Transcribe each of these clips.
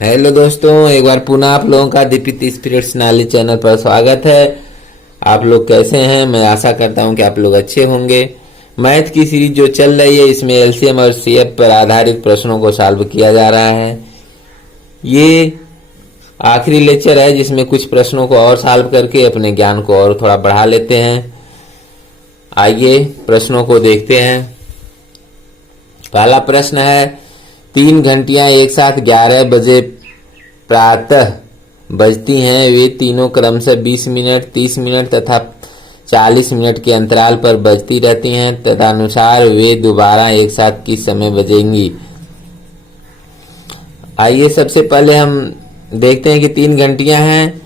Hello दोस्तों, एक बार पुनः आप लोगों का दीपित स्पिरिट्स नॉलेज चैनल पर स्वागत है। आप लोग कैसे हैं? मैं आशा करता हूं कि आप लोग अच्छे होंगे। मैथ की सीरीज जो चल रही है, इसमें एलसीएम और सीएफ पर आधारित प्रश्नों को सॉल्व किया जा रहा है। ये आखिरी लेक्चर है जिसमें कुछ प्रश्नों को और सॉल्व करके अपने ज्ञान को और थोड़ा बढ़ा लेते हैं। आइए प्रश्नों को देखते हैं। पहला प्रश्न है, 3 घंटियां एक साथ 11 बजे प्रातः बजती हैं। वे तीनों क्रमशः 20 मिनट, 30 मिनट तथा 40 मिनट के अंतराल पर बजती रहती हैं। तदनुसार वे दोबारा एक साथ किस समय बजेंगी? आइए सबसे पहले हम देखते हैं कि 3 घंटियां हैं,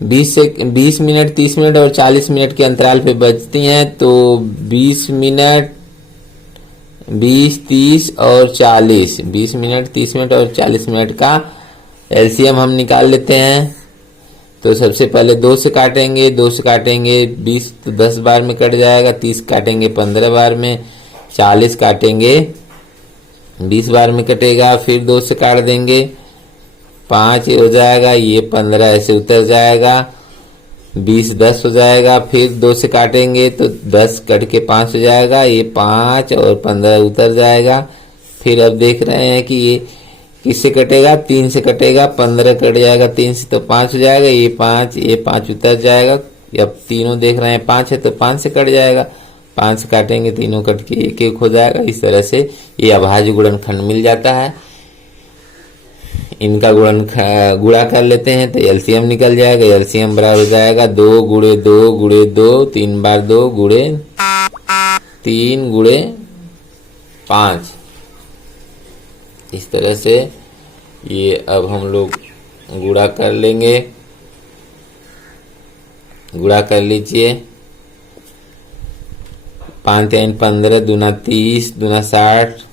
20 मिनट, 30 मिनट और 40 मिनट के अंतराल पे बजती हैं। तो 20 मिनट, 20, 30 और 40, 20 मिनट, 30 मिनट और 40 मिनट का एलसीएम हम निकाल लेते हैं। तो सबसे पहले 2 से काटेंगे, 2 से काटेंगे 20 तो 10 बार में कट जाएगा, 30 काटेंगे 15 बार में, 40 काटेंगे 20 बार में कटेगा। फिर 2 से काट देंगे, 5 हो जाएगा, ये 15 ऐसे उतर जाएगा, 20 10 हो जाएगा। फिर 2 से काटेंगे तो 10 कट के 5 हो जाएगा, ये 5 और 15 उतर जाएगा। फिर अब देख रहे हैं कि ये किससे कटेगा? 3 से कटेगा, 15 कट जाएगा 3 से तो 5 हो जाएगा, ये 5 उतर जाएगा। अब तीनों देख रहे हैं 5 है तो 5 से कट जाएगा, 5 से काटेंगे तीनों कट के 1 हो जाएगा। इस तरह से ये अभाज्य गुणनखंड मिल जाता है। इनका गुणा कर लेते हैं तो एलसीएम निकल जाएगा। एलसीएम बराबर हो जाएगा 2 गुणे 2 गुणे 2, 3 बार 2 गुणे 3 गुणे 5। इस तरह से ये अब हम लोग गुणा कर लेंगे। गुणा कर लीजिए, 5 3 15 दूना 30 दूना 60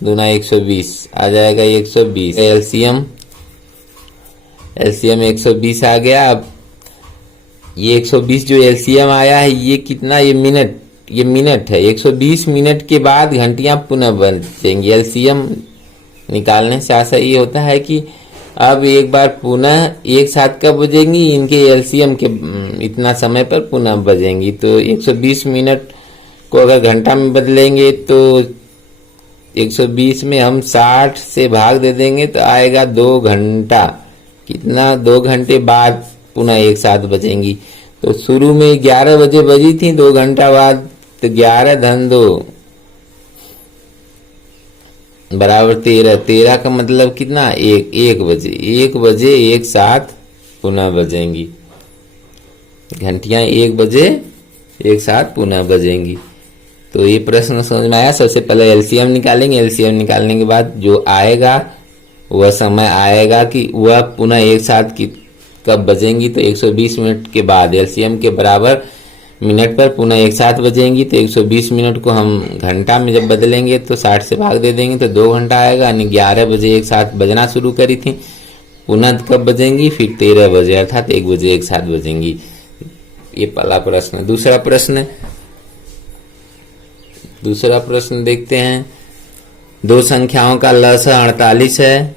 दूना 120 आ जाएगा 120। एलसीएम 120 आ गया। अब ये 120 जो एलसीएम आया है ये कितना? ये मिनट है। 120 मिनट के बाद घंटियां पुनः बजेंगी। एलसीएम निकालने से आशा ये होता है कि अब एक बार पुनः एक साथ कब बजेंगी, इनके एलसीएम के इतना समय पर पुनः बजेंगी। तो 120 मिनट को अगर घंटा में बदलेंगे तो 120 में हम 60 से भाग दे देंगे तो आएगा 2 घंटा। कितना? 2 घंटे बाद पुनः एक साथ बजेंगी। तो शुरू में 11 बजे बजी थी, 2 घंटा बाद तो 11 धन 2 बराबर 13। 13 का मतलब कितना? 1 बजे। 1 बजे एक साथ पुनः बजेंगी घंटियां, 1 बजे एक साथ पुनः बजेंगी। तो ये प्रश्न समझ में आया। सबसे पहले एलसीएम निकालेंगे। एलसीएम निकालने के बाद जो आएगा वह समय आएगा कि वह पुनः एक साथ कब बजेंगी। तो 120 मिनट के बाद एलसीएम के बराबर मिनट पर पुनः एक साथ बजेंगी। तो 120 मिनट को हम घंटा में जब बदलेंगे तो 60 से भाग दे देंगे तो 2 घंटा आएगा। यानी 11 बजे एक साथ बजना शुरू करी थी, पुनः कब बजेंगी? फिर 13 बजे अर्थात 1 बजे एक साथ बजेंगी। ये पहला प्रश्न। दूसरा प्रश्न देखते हैं। 2 संख्याओं का लसाअ 48 है।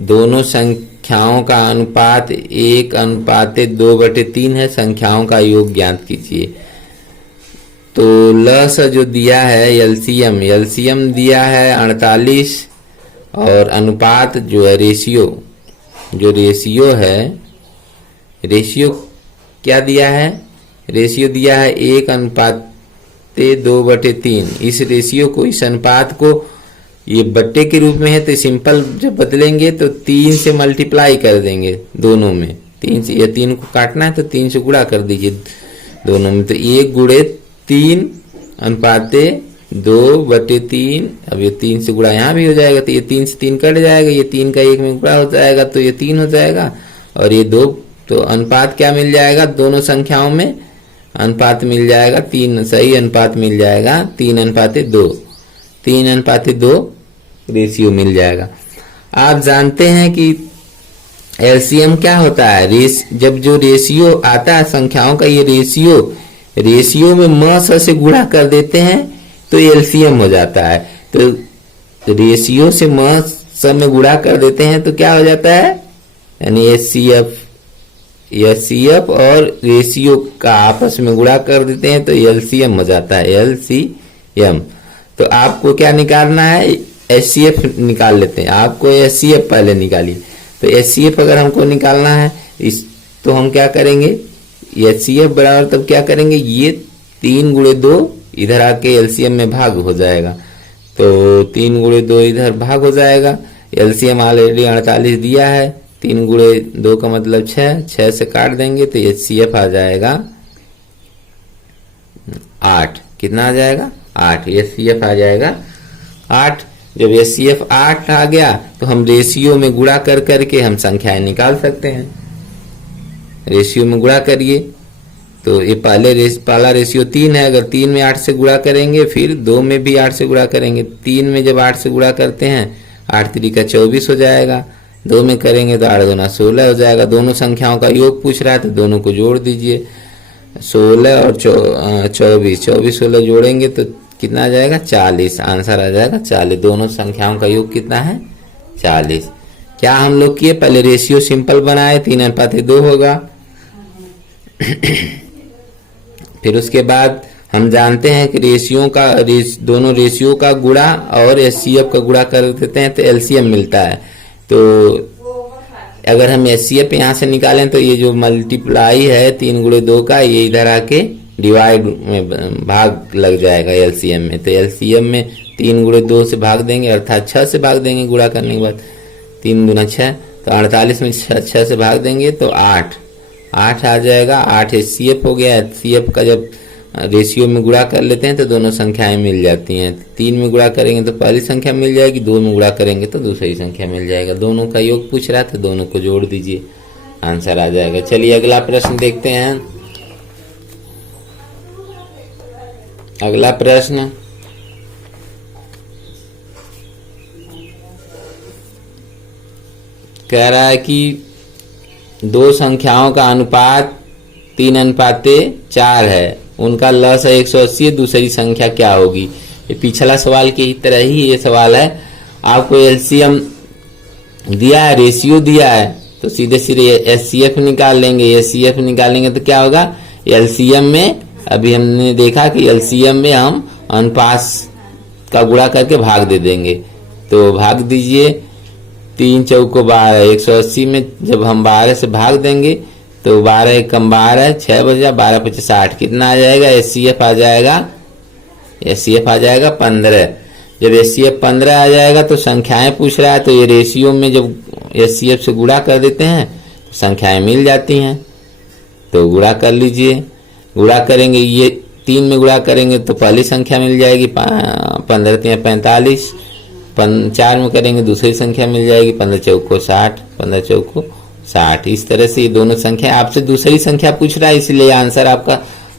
दोनों संख्याओं का अनुपात 1:2/3 है। संख्याओं का योग ज्ञात कीजिए। तो लसाअ जो दिया है एलसीएम दिया है 48 और अनुपात जो है रेशियो क्या दिया है? रेशियो दिया है 1:2/3। इस रेशियो को, इस अनुपात को ये बट्टे के रूप में है तो सिंपल जब बदलेंगे तो 3 से मल्टीप्लाई कर देंगे दोनों में। 3 से, या 3 को काटना है तो 3 से गुणा कर दीजिए दोनों में। तो 1 गुणे 3 अनुपाते 2/3। अब ये 3 से गुणा यहाँ भी हो जाएगा तो ये 3 से 3 कट जाएगा, ये 3 का 1 में गुणा हो जाएगा तो ये 3 हो जाएगा और ये 2। तो अनुपात क्या मिल जाएगा? दोनों संख्याओं में अनुपात मिल जाएगा 3, सही अनुपात मिल जाएगा 3:2। 3:2 रेशियो मिल जाएगा। आप जानते हैं कि एलसीएम क्या होता है? जब जो रेशियो आता है संख्याओं का, ये रेशियो में म से गुणा कर देते हैं तो एलसीएम हो जाता है। तो रेशियो से म सब में गुणा कर देते हैं तो क्या हो जाता है, यानी एचसीएफ और रेशियो का आपस में गुणा कर देते हैं तो एलसीएम हो जाता है, एलसीएम। तो आपको क्या निकालना है, एचसीएफ निकाल लेते हैं। आपको एचसीएफ पहले निकालिए। तो एचसीएफ अगर हमको निकालना है तो हम क्या करेंगे, एचसीएफ बराबर तब क्या करेंगे, ये 3 गुणे 2 इधर आके एलसीएम में भाग हो जाएगा। तो 3 गुणे 2 इधर भाग हो जाएगा। एलसीएम ऑलरेडी 48 दिया है, 3 गुणे 2 का मतलब 6, 6 से काट देंगे तो एचसीएफ आ जाएगा 8। कितना आ जाएगा, 8। एचसीएफ आ जाएगा 8। जब एचसीएफ 8 आ गया तो हम रेशियो में गुणा कर करके हम संख्याएं निकाल सकते हैं। रेशियो में गुणा करिए तो ये पहला रेशियो 3 है, अगर 3 में 8 से गुणा करेंगे, फिर 2 में भी 8 से गुणा करेंगे। 3 में जब 8 से गुणा करते हैं 8 3 का 24 हो जाएगा। 2 में करेंगे तो 8 दूना 16 हो जाएगा। दोनों संख्याओं का योग पूछ रहा है तो दोनों को जोड़ दीजिए, 16 और 24, 24 16 जोड़ेंगे तो कितना आ जाएगा, 40। आंसर आ जाएगा 40। दोनों संख्याओं का योग कितना है, 40। क्या हम लोग किए, पहले रेशियो सिंपल बनाए, 3:2 होगा। फिर उसके बाद हम जानते हैं कि दोनों रेशियो का गुणा और एचसीएफ का गुणा कर देते हैं तो एलसीएम मिलता है। तो अगर हम एचसीएफ यहाँ से निकालें तो ये जो मल्टीप्लाई है 3 गुणे 2 का, ये इधर आके डिवाइड में भाग लग जाएगा एलसीएम में। तो एलसीएम में 3 गुणे 2 से भाग देंगे, अर्थात 6 से भाग देंगे गुणा करने के बाद। 3 दूना 6, तो 48 में 6 से भाग देंगे तो 8 आ जाएगा। 8 एचसीएफ हो गया। एचसीएफ का जब रेशियो में गुणा कर लेते हैं तो दोनों संख्याएं मिल जाती हैं। 3 में गुणा करेंगे तो पहली संख्या मिल जाएगी, 2 में गुणा करेंगे तो दूसरी संख्या मिल जाएगा। दोनों का योग पूछ रहा था, दोनों को जोड़ दीजिए, आंसर आ जाएगा। चलिए अगला प्रश्न देखते हैं। अगला प्रश्न, कह रहा है कि 2 संख्याओं का अनुपात 3:4 है, उनका लस है 180, दूसरी संख्या क्या होगी। ये पिछला सवाल की तरह ही ये सवाल है। आपको एलसीएम दिया है, रेशियो दिया है, तो सीधे सीधे एचसीएफ निकाल लेंगे। एचसीएफ निकालेंगे तो क्या होगा, एलसीएम में अभी हमने देखा कि एलसीएम में हम अनुपात का गुणा करके भाग दे देंगे। तो भाग दीजिए, 3 चौको 12, 180 में जब हम 12 से भाग देंगे तो 12 1 कम 12, 6 बचा, 12 5 60। कितना आ जाएगा, एचसीएफ आ जाएगा 15। जब एचसीएफ 15 आ जाएगा तो संख्याएं पूछ रहा है, तो ये रेशियो में जब एचसीएफ से गुणा कर देते हैं तो संख्याएं मिल जाती हैं। तो गुणा कर लीजिए। गुणा करेंगे, ये 3 में गुणा करेंगे तो पहली संख्या मिल जाएगी 15 3 45, 4 में करेंगे दूसरी संख्या मिल जाएगी 15 चौको 60, 15 चौको 60। इस तरह से ये दोनों संख्या, आपसे दूसरी संख्या पूछ रहा है इसलिए आंसर आपका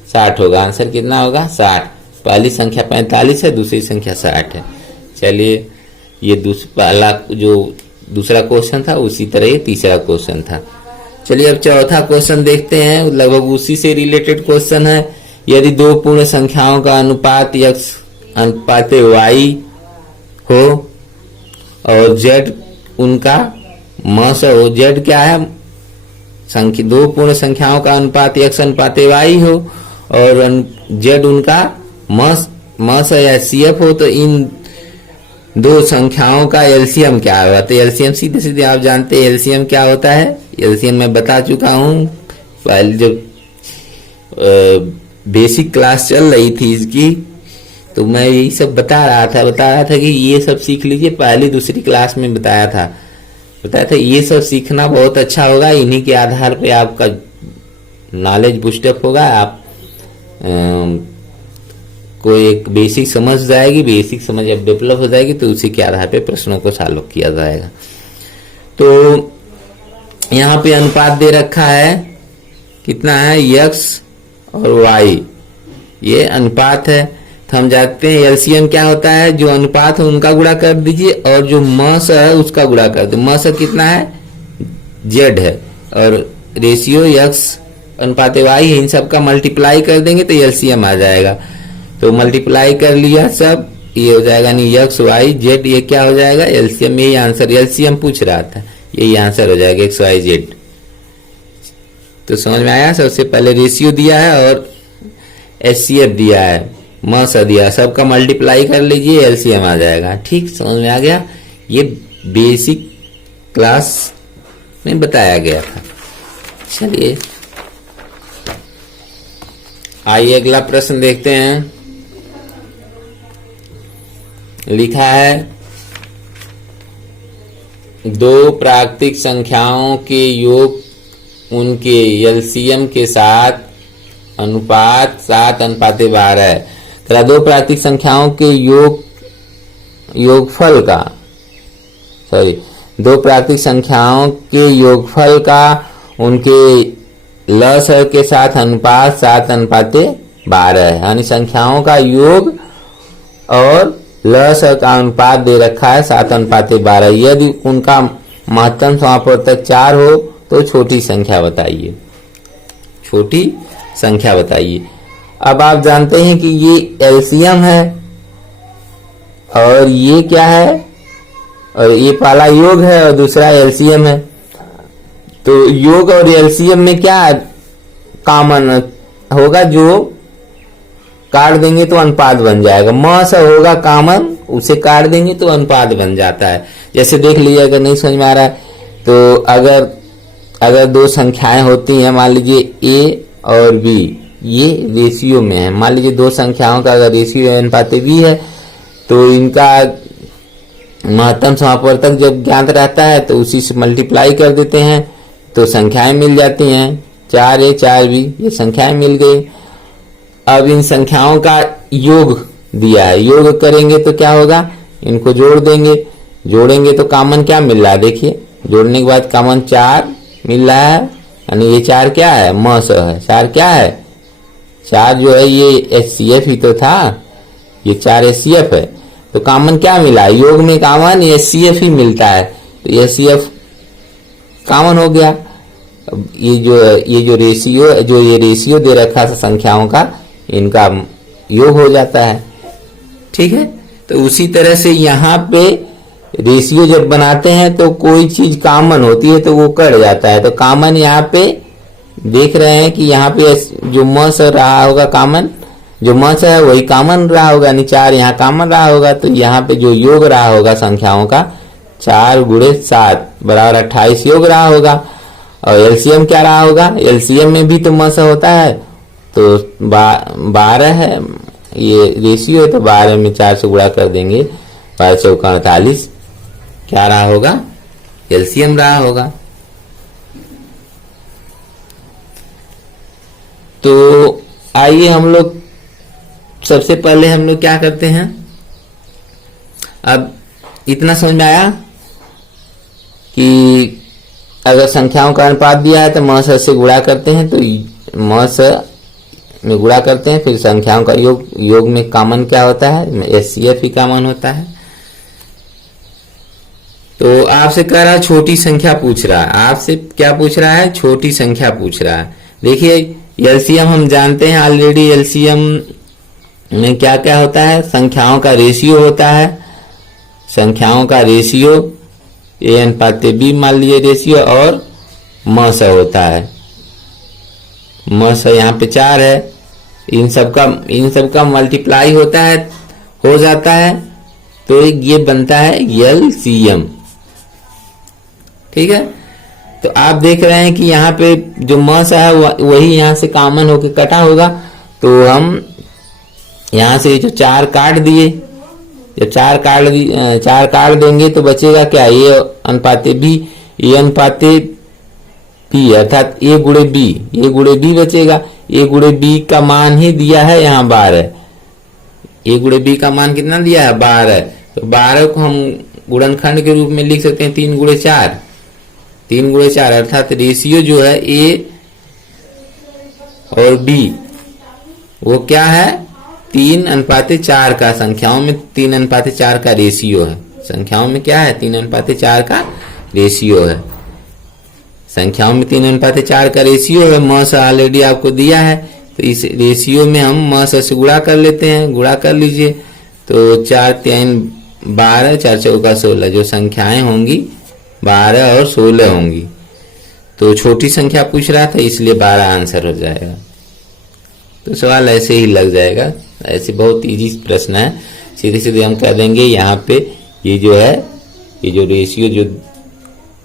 60 होगा। आंसर कितना होगा, 60। पहली संख्या 45 है, दूसरी संख्या 60 है। चलिए ये पहला जो दूसरा क्वेश्चन था उसी तरह ये तीसरा क्वेश्चन था। चलिए अब चौथा क्वेश्चन देखते हैं, लगभग उसी से रिलेटेड क्वेश्चन है। यदि 2 पूर्ण संख्याओं का अनुपात x अनुपात y हो और z उनका मस हो। z क्या है, 2 पूर्ण संख्याओं का अनुपात x अनुपात y हो और z उनका मस या CF हो, तो इन 2 संख्याओं का एलसीएम क्या होगा। तो एलसीएम सीधे सीधे आप जानते हैं एलसीएम क्या होता है। एलसीएम मैं बता चुका हूं, पहले जब बेसिक क्लास चल रही थी इसकी तो मैं यही सब बता रहा था कि ये सब सीख लीजिए। पहली दूसरी क्लास में बताया था ये सब सीखना बहुत अच्छा होगा। इन्हीं के आधार पे आपका नॉलेज बूस्टअप होगा। आप को एक बेसिक समझ जाएगी, बेसिक समझ अब डेवलप हो जाएगी तो उसी के आधार पे प्रश्नों को सॉल्व किया जाएगा। तो यहाँ पे अनुपात दे रखा है, कितना है, x और y, ये अनुपात है। तो हम जानते हैं एलसीएम क्या होता है, जो अनुपात है उनका गुणा कर दीजिए और जो मस है उसका गुणा कर दो। मस कितना है, z है, और रेशियो x अनुपात y है, इन सब का मल्टीप्लाई कर देंगे तो एलसीएम आ जाएगा। तो मल्टीप्लाई कर लिया सब, ये हो जाएगा नहीं एक्स वाई जेड, ये क्या हो जाएगा एलसीएम, यही आंसर, एलसीएम पूछ रहा था, यही आंसर हो जाएगा एक्स वाई जेड। तो समझ में आया। सबसे पहले रेशियो दिया है और एचसीएफ दिया है, मस दिया, सबका मल्टीप्लाई कर लीजिए एलसीएम आ जाएगा। ठीक, समझ में आ गया। ये बेसिक क्लास में बताया गया था। चलिए आइए अगला प्रश्न देखते हैं। लिखा है दो प्राकृतिक संख्याओं के योग उनके एलसीएम के साथ अनुपात 7:12 है। तथा दो प्राकृतिक संख्याओं के योगफल का, सॉरी, दो प्राकृतिक संख्याओं के योगफल का उनके लसर के साथ अनुपात 7:12 है। यानी संख्याओं का योग और लसर का अनुपात दे रखा है 7:12। यदि उनका महत्तम समापवर्तक 4 हो तो छोटी संख्या बताइए, छोटी संख्या बताइए। अब आप जानते हैं कि ये एलसीएम है और ये क्या है, और ये पहला योग है और दूसरा एलसीएम है। तो योग और एलसीएम में क्या कॉमन होगा, जो काट देंगे तो अनुपात बन जाएगा। म से होगा कॉमन, उसे काट देंगे तो अनुपात बन जाता है। जैसे देख लीजिए, अगर नहीं समझ में आ रहा है तो अगर दो संख्याएं होती हैं, मान लीजिए ए और बी, ये रेशियो में है। मान लीजिए दो संख्याओं का अगर रेशियो अनुपात बी है तो इनका महत्तम समापवर्तक जब ज्ञात रहता है तो उसी से मल्टीप्लाई कर देते हैं तो संख्याएं मिल जाती हैं। 4a 4b, ये संख्याएं मिल गई। अब इन संख्याओं का योग दिया है, योग करेंगे तो क्या होगा, इनको जोड़ देंगे, जोड़ेंगे तो कॉमन क्या मिल रहा है, देखिए जोड़ने के बाद कॉमन 4 मिल रहा है। यानी ये 4 क्या है, म स है। 4 क्या है, 4 जो है ये एचसीएफ ही तो था, ये 4 एचसीएफ है। तो कॉमन क्या मिला, योग में कॉमन एचसीएफ ही मिलता है, तो एचसीएफ कॉमन हो गया। ये जो रेशियो दे रखा था संख्याओं का, इनका योग हो जाता है। ठीक है, तो उसी तरह से यहाँ पे रेशियो जब बनाते हैं तो कोई चीज कॉमन होती है तो वो कट जाता है। तो कॉमन यहाँ पे देख रहे हैं कि यहाँ पे जो म से रहा होगा कॉमन, जो म से है वही कॉमन रहा होगा, यानी 4 यहाँ कॉमन रहा होगा। तो यहाँ पे जो योग रहा होगा संख्याओं का 4 × 7 बराबर 28 योग रहा होगा। और एलसीएम क्या रहा होगा, एलसीएम में भी तो म से होता है, तो 12 है, ये रेशियो है तो 12 में 4 से गुणा कर देंगे, 12 चौका 48, क्या रहा होगा, एलसीएम रहा होगा। तो आइए हम लोग सबसे पहले हम लोग क्या करते हैं, अब इतना समझ में आया कि अगर संख्याओं का अनुपात दिया है तो म से गुणा करते हैं, तो म से में गुणा करते हैं, फिर संख्याओं का योग में कॉमन क्या होता है, एचसीएफ ही कॉमन होता है। तो आपसे कह रहा है छोटी संख्या पूछ रहा है, आपसे क्या पूछ रहा है, छोटी संख्या पूछ रहा है। देखिए एलसीएम हम जानते हैं ऑलरेडी, एलसीएम में क्या क्या होता है, संख्याओं का रेशियो होता है, संख्याओं का रेशियो a/b मान लीजिए रेशियो, और म से होता है, म से यहाँ पे 4 है, इन सब का मल्टीप्लाई होता है, हो जाता है, तो ये बनता है एलसीएम। ठीक है, तो आप देख रहे हैं कि यहाँ पे जो म से है वही यहाँ से कॉमन होके कटा होगा, तो हम यहाँ से जो 4 काट दिए, जब 4 काट देंगे तो बचेगा क्या, a/b, a/b अर्थात a × b बचेगा। a × b का मान ही दिया है यहाँ 12, a × b का मान कितना दिया है, 12। तो 12 को हम गुणनखंड के रूप में लिख सकते हैं 3 × 4, 3 × 4 अर्थात रेशियो जो है a और b वो क्या है, 3:4 का, संख्याओं में 3:4 का रेशियो है, संख्याओं में क्या है, 3:4 का रेशियो है, संख्याओं में 3:4 का रेशियो है। म से ऑलरेडी आपको दिया है, तो इस रेशियो में हम म से गुणा कर लेते हैं, गुणा कर लीजिए, तो 4 3 12, 4 चौका 16, जो संख्याएं होंगी 12 और 16 होंगी। तो छोटी संख्या पूछ रहा था इसलिए 12 आंसर हो जाएगा। तो सवाल ऐसे ही लग जाएगा। ऐसे बहुत इजी प्रश्न है। सीधे सीधे हम कह देंगे यहाँ पे ये जो है, ये जो रेशियो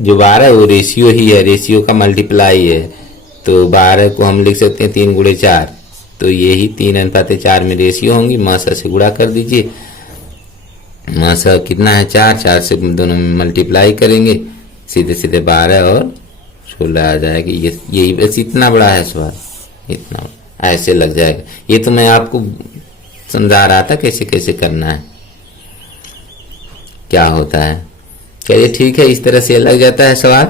जो 12 है वो रेशियो ही है, रेशियो का मल्टीप्लाई है। तो 12 को हम लिख सकते हैं 3 गुणे 4, तो ये ही 3:4 में रेशियो होंगी। मासा से गुणा कर दीजिए। मासा कितना है 4, 4 से दोनों में मल्टीप्लाई करेंगे, सीधे सीधे 12 और 16 आ जाएगी। यही बस इतना बड़ा है सवाल, इतना ऐसे लग जाएगा। ये तो मैं आपको समझा रहा था कैसे कैसे करना है, क्या होता है। चलिए ठीक है, इस तरह से लग जाता है सवाल।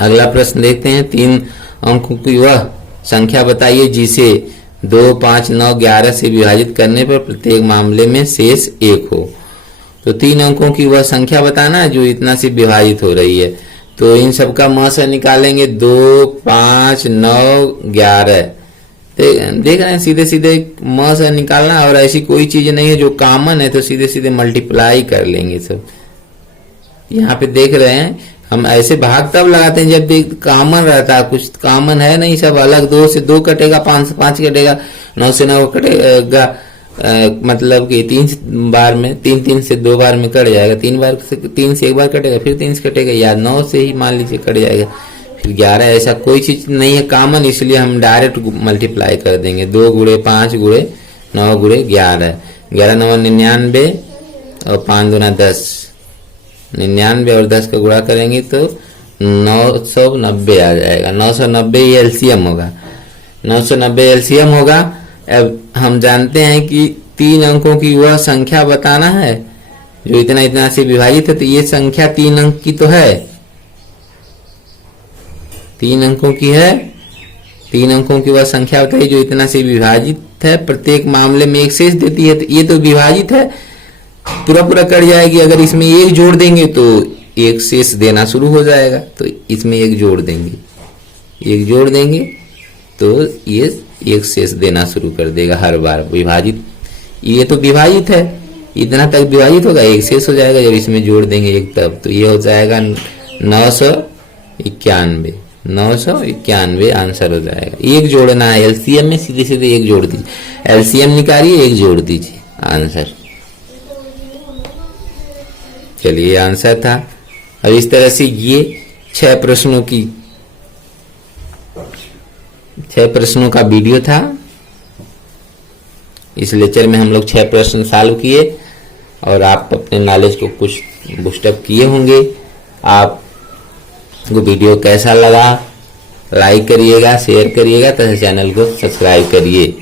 अगला प्रश्न देखते हैं। 3 अंकों की वह संख्या बताइए जिसे 2, 5, 9, 11 से विभाजित करने पर प्रत्येक मामले में शेष 1 हो। तो 3 अंकों की वह संख्या बताना है जो इतना से विभाजित हो रही है। तो इन सब का म से निकालेंगे। 2, 5, 9, 11 देख रहे हैं, सीधे सीधे म से निकालना। और ऐसी कोई चीज नहीं है जो कॉमन है, तो सीधे सीधे मल्टीप्लाई कर लेंगे सब। यहाँ पे देख रहे हैं हम ऐसे भाग तब लगाते हैं जब देख कॉमन रहता है। कुछ कॉमन है नहीं, सब अलग। 2 से 2 कटेगा, 5 से 5 कटेगा, 9 से 9 कटेगा। मतलब कि 3 बार में 3 से 2 बार में कट जाएगा। 3 से 1 बार कटेगा, फिर 3 से कटेगा, या 9 से ही मान लीजिए कट जाएगा, फिर 11। ऐसा कोई चीज नहीं है कॉमन, इसलिए हम डायरेक्ट मल्टीप्लाई कर देंगे। 2 गुणे 5 गुणे 9 गुणे 11, 11 9 99 और 5 दूना 10, 99 और 10 का गुणा करेंगे तो 990 आ जाएगा। 990 ये एलसीएम होगा, 990 एलसीएम होगा। अब हम जानते हैं कि 3 अंकों की वह संख्या बताना है जो इतना इतना से विभाजित है। तो ये संख्या 3 अंक की तो है, 3 अंकों की है। 3 अंकों की वह संख्या बताइए जो इतना से विभाजित है, प्रत्येक मामले में एक शेष देती है। तो ये तो विभाजित है, पूरा पूरा कट जाएगी। अगर इसमें 1 जोड़ देंगे तो एक शेष देना शुरू हो जाएगा। तो इसमें 1 जोड़ देंगे, 1 जोड़ देंगे तो ये एक शेष देना शुरू कर देगा हर बार। विभाजित, ये तो विभाजित है, इतना तक विभाजित होगा, एक शेष हो जाएगा। जब इसमें जोड़ देंगे 1 तब, तो ये हो जाएगा 991, 991 आंसर हो जाएगा। 1 जोड़ना है एलसीएम में, सीधे सीधे 1 जोड़ दीजिए। एलसीएम निकालिए, 1 जोड़ दीजिए, आंसर। चलिए आंसर था। अब इस तरह से ये 6 प्रश्नों का वीडियो था। इस लेक्चर में हम लोग 6 प्रश्न सॉल्व किए और आप अपने नॉलेज को कुछ बूस्टअप किए होंगे। आपको वीडियो कैसा लगा, लाइक करिएगा, शेयर करिएगा तथा चैनल को सब्सक्राइब करिए।